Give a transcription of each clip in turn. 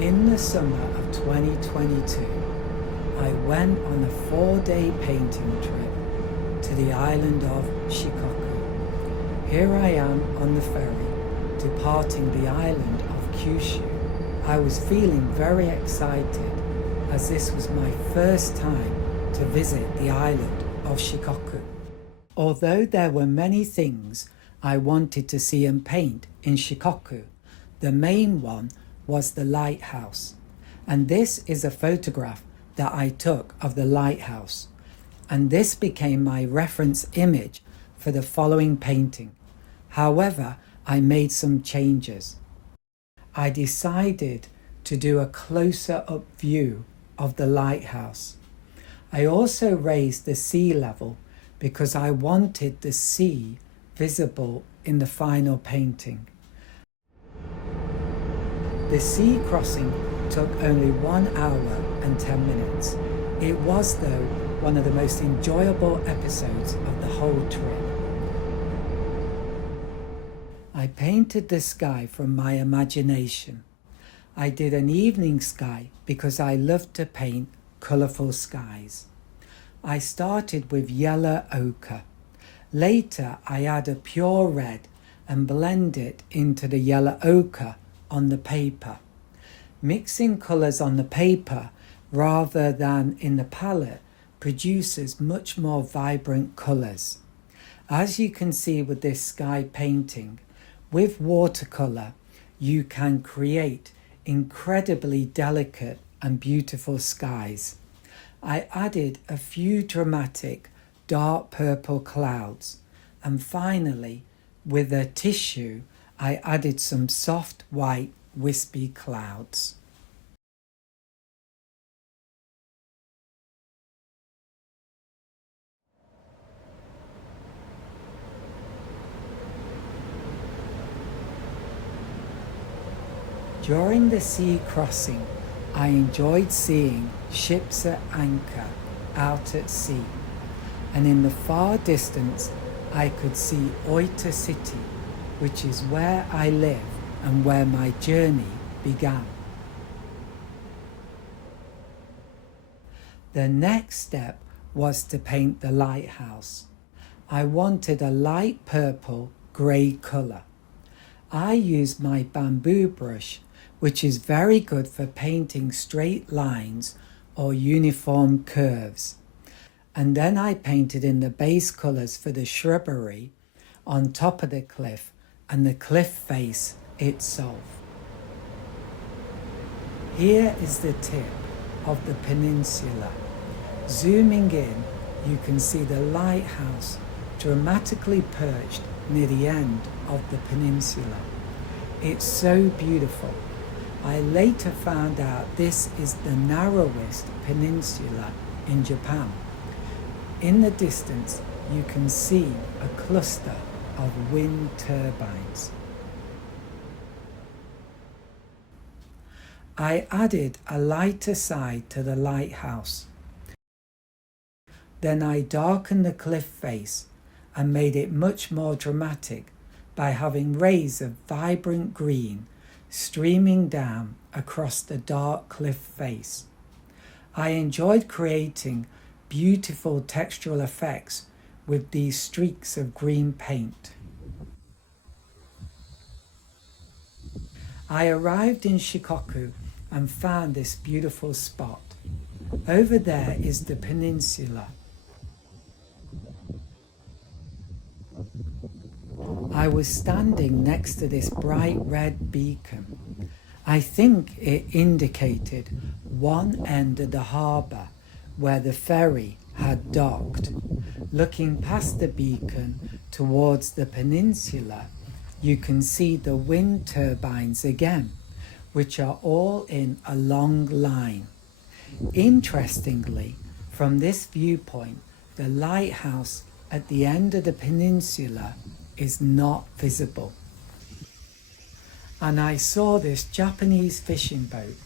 In the summer of 2022, I went on a 4-day painting trip to the island of Shikoku. Here I am on the ferry, departing the island of Kyushu. I was feeling very excited as this was my first time to visit the island of Shikoku. Although there were many things I wanted to see and paint in Shikoku, the main one was the lighthouse. And this is a photograph that I took of the lighthouse. And this became my reference image for the following painting. However, I made some changes. I decided to do a closer up view of the lighthouse. I also raised the sea level because I wanted the sea visible in the final painting. The sea crossing took only 1 hour and 10 minutes. It was, though, one of the most enjoyable episodes of the whole trip. I painted the sky from my imagination. I did an evening sky because I love to paint colourful skies. I started with yellow ochre. Later I add a pure red and blend it into the yellow ochre on the paper. Mixing colours on the paper rather than in the palette produces much more vibrant colours. As you can see with this sky painting, with watercolour you can create incredibly delicate and beautiful skies. I added a few dramatic dark purple clouds, and finally with a tissue I added some soft white wispy clouds. During the sea crossing, I enjoyed seeing ships at anchor out at sea, and in the far distance I could see Oita City, which is where I live and where my journey began. The next step was to paint the lighthouse. I wanted a light purple grey colour. I used my bamboo brush, which is very good for painting straight lines or uniform curves. And then I painted in the base colours for the shrubbery on top of the cliff and the cliff face itself. Here is the tip of the peninsula. Zooming in, you can see the lighthouse dramatically perched near the end of the peninsula. It's so beautiful. I later found out this is the narrowest peninsula in Japan. In the distance, you can see a cluster of wind turbines. I added a lighter side to the lighthouse. Then I darkened the cliff face and made it much more dramatic by having rays of vibrant green streaming down across the dark cliff face. I enjoyed creating beautiful textural effects with these streaks of green paint. I arrived in Shikoku and found this beautiful spot. Over there is the peninsula. I was standing next to this bright red beacon. I think it indicated one end of the harbour where the ferry had docked. Looking past the beacon towards the peninsula, you can see the wind turbines again, which are all in a long line. Interestingly, from this viewpoint, the lighthouse at the end of the peninsula is not visible. And I saw this Japanese fishing boat,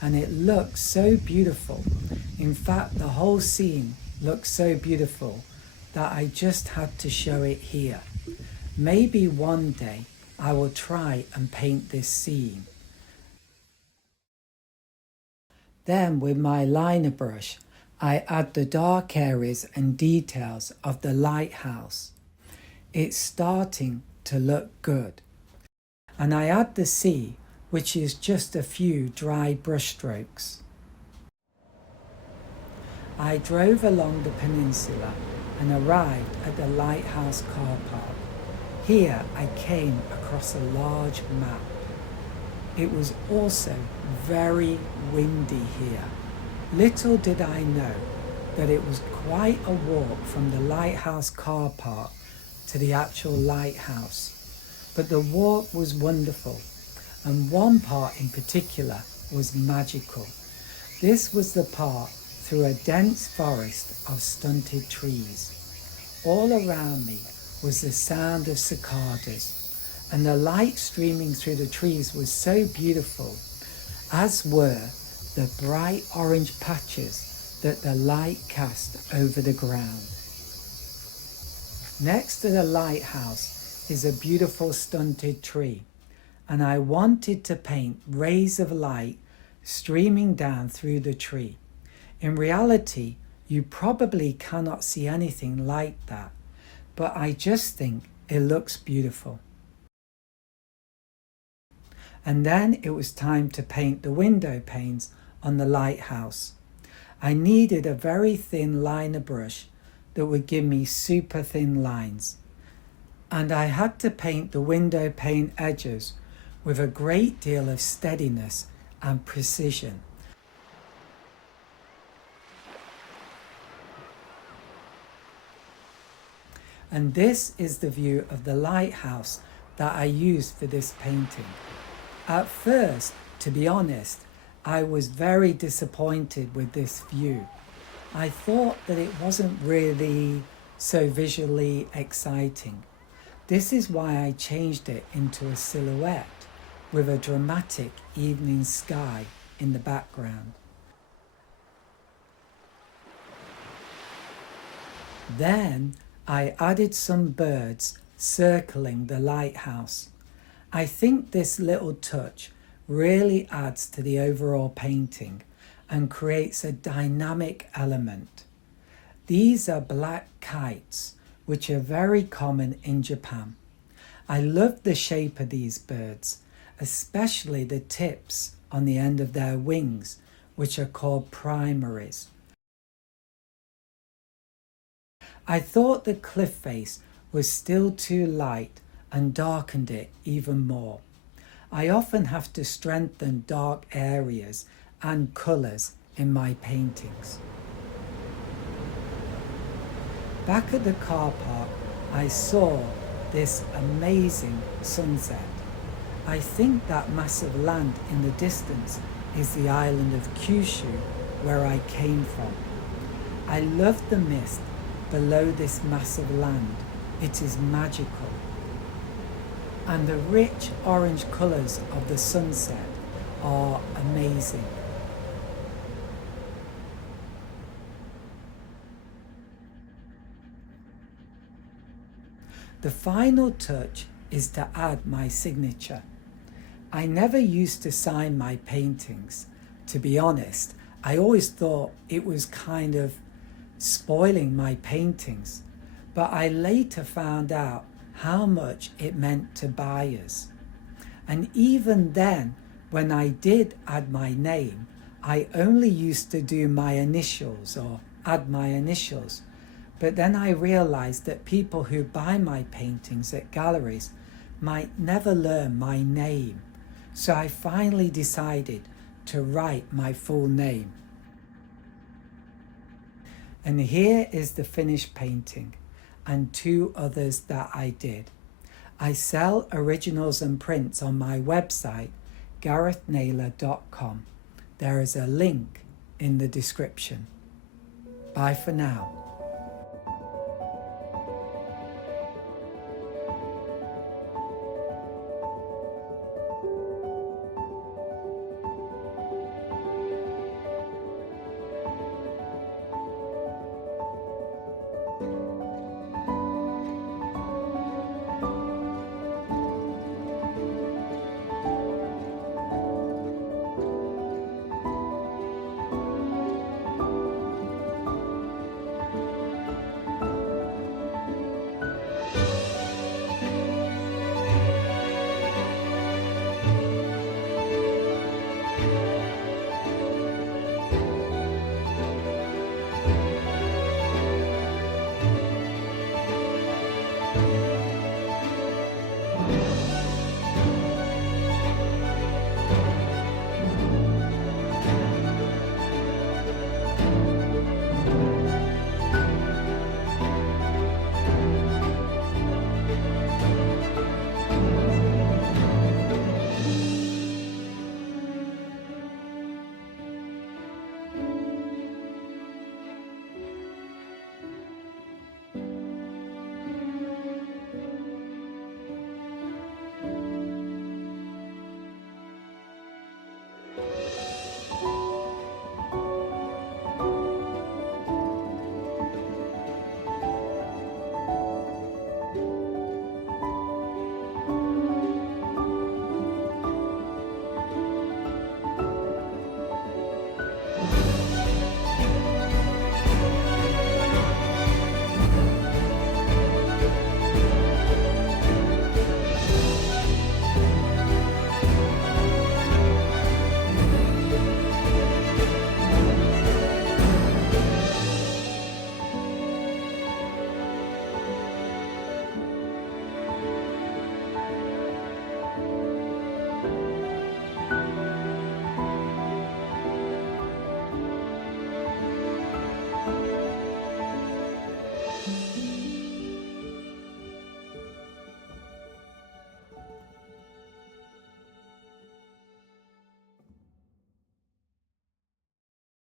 and it looks so beautiful. In fact, the whole scene looks so beautiful that I just had to show it here. Maybe one day I will try and paint this scene. Then with my liner brush, I add the dark areas and details of the lighthouse. It's starting to look good. And I add the sea, which is just a few dry brush strokes. I drove along the peninsula and arrived at the lighthouse car park. Here I came across a large map. It was also very windy here. Little did I know that it was quite a walk from the lighthouse car park to the actual lighthouse. But the walk was wonderful, and one part in particular was magical. This was the part through a dense forest of stunted trees. All around me was the sound of cicadas, and the light streaming through the trees was so beautiful, as were the bright orange patches that the light cast over the ground. Next to the lighthouse is a beautiful stunted tree, and I wanted to paint rays of light streaming down through the tree. In reality, you probably cannot see anything like that, but I just think it looks beautiful. And then it was time to paint the window panes on the lighthouse. I needed a very thin liner brush that would give me super thin lines. And I had to paint the window pane edges with a great deal of steadiness and precision. And this is the view of the lighthouse that I used for this painting. At first, to be honest, I was very disappointed with this view. I thought that it wasn't really so visually exciting. This is why I changed it into a silhouette with a dramatic evening sky in the background. Then I added some birds circling the lighthouse. I think this little touch really adds to the overall painting and creates a dynamic element. These are black kites, which are very common in Japan. I love the shape of these birds, especially the tips on the end of their wings, which are called primaries. I thought the cliff face was still too light and darkened it even more. I often have to strengthen dark areas and colours in my paintings. Back at the car park, I saw this amazing sunset. I think that massive land in the distance is the island of Kyushu, where I came from. I love the mist below this massive land. It is magical. And the rich orange colours of the sunset are amazing. The final touch is to add my signature. I never used to sign my paintings. To be honest, I always thought it was kind of spoiling my paintings, but I later found out how much it meant to buyers. And even then, when I did add my name, I only used to do my initials or add my initials. But then I realized that people who buy my paintings at galleries might never learn my name. So I finally decided to write my full name. And here is the finished painting and two others that I did. I sell originals and prints on my website, garethnaylor.com. There is a link in the description. Bye for now.